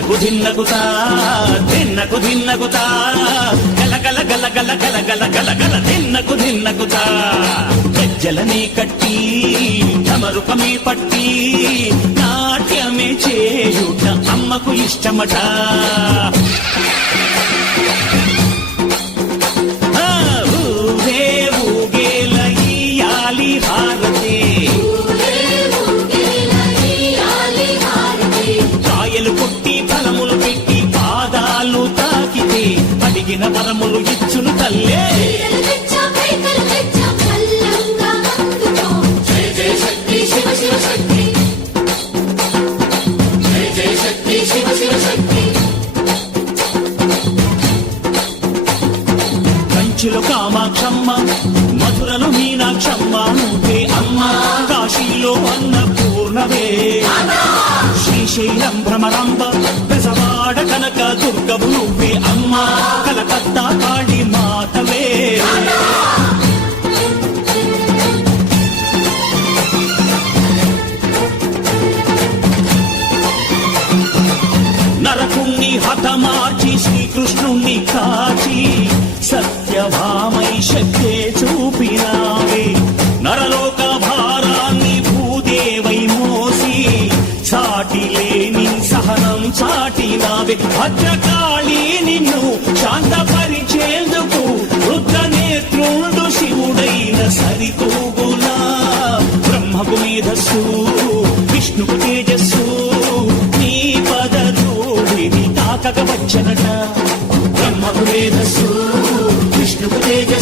తిన్నకు తిన్నగుతా తిన్నకు తిన్నగుతా గల గల గల గల గల గల గలగల గలగల ధిన్నకు ధిన్నగుతా గజ్జలనే కట్టి తమరుపమే పట్టి. నాట్యమే చేయుట అమ్మకు ఇష్టమట. ఊరే శివ శక్తి. కంచిలో కామాక్షమ్మ మధురలో మీనాక్షమ్మ నువ్వే అమ్మ కాశీలో అన్నపూర్ణవే. శ్రీశైలం భ్రమరంబ పెసవాడ కనక దుర్గవు నువ్వే అమ్మ కలకత్తా కాళీ కాచి సత్యభామై శక్తే చూపినావే. నరలోక భారాన్ని భూదేవై మోసి చాటి లేని సహనం చాటినావే. భద్రకాళి నిన్ను శాంతపరిచేందుకు రుద్ర నేత్రుండు శివుడైన సరితూగులా తేజస్సు. విష్ణువు తేజస్సు.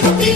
contigo.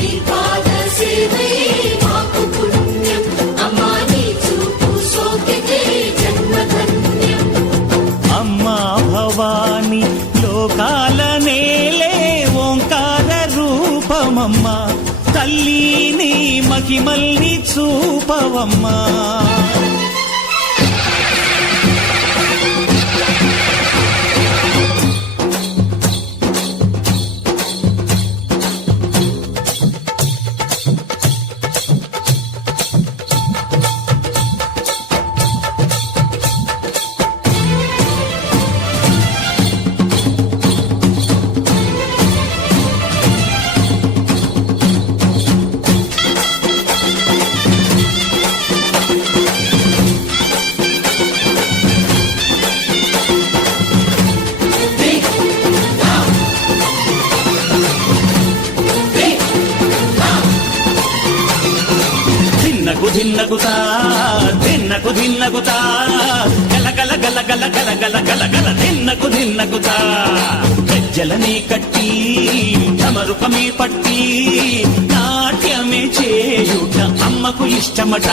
మహిమల్ని చూపవమ్మా. జిల్లగుతా తిన్నకు దిన్నగుతా గల గల గలగల గలగల తిన్నకు దిన్నగుతా గజ్జలనే కట్టి సమరుపమే పట్టి. నాట్యమే చేయుట అమ్మకు ఇష్టమట.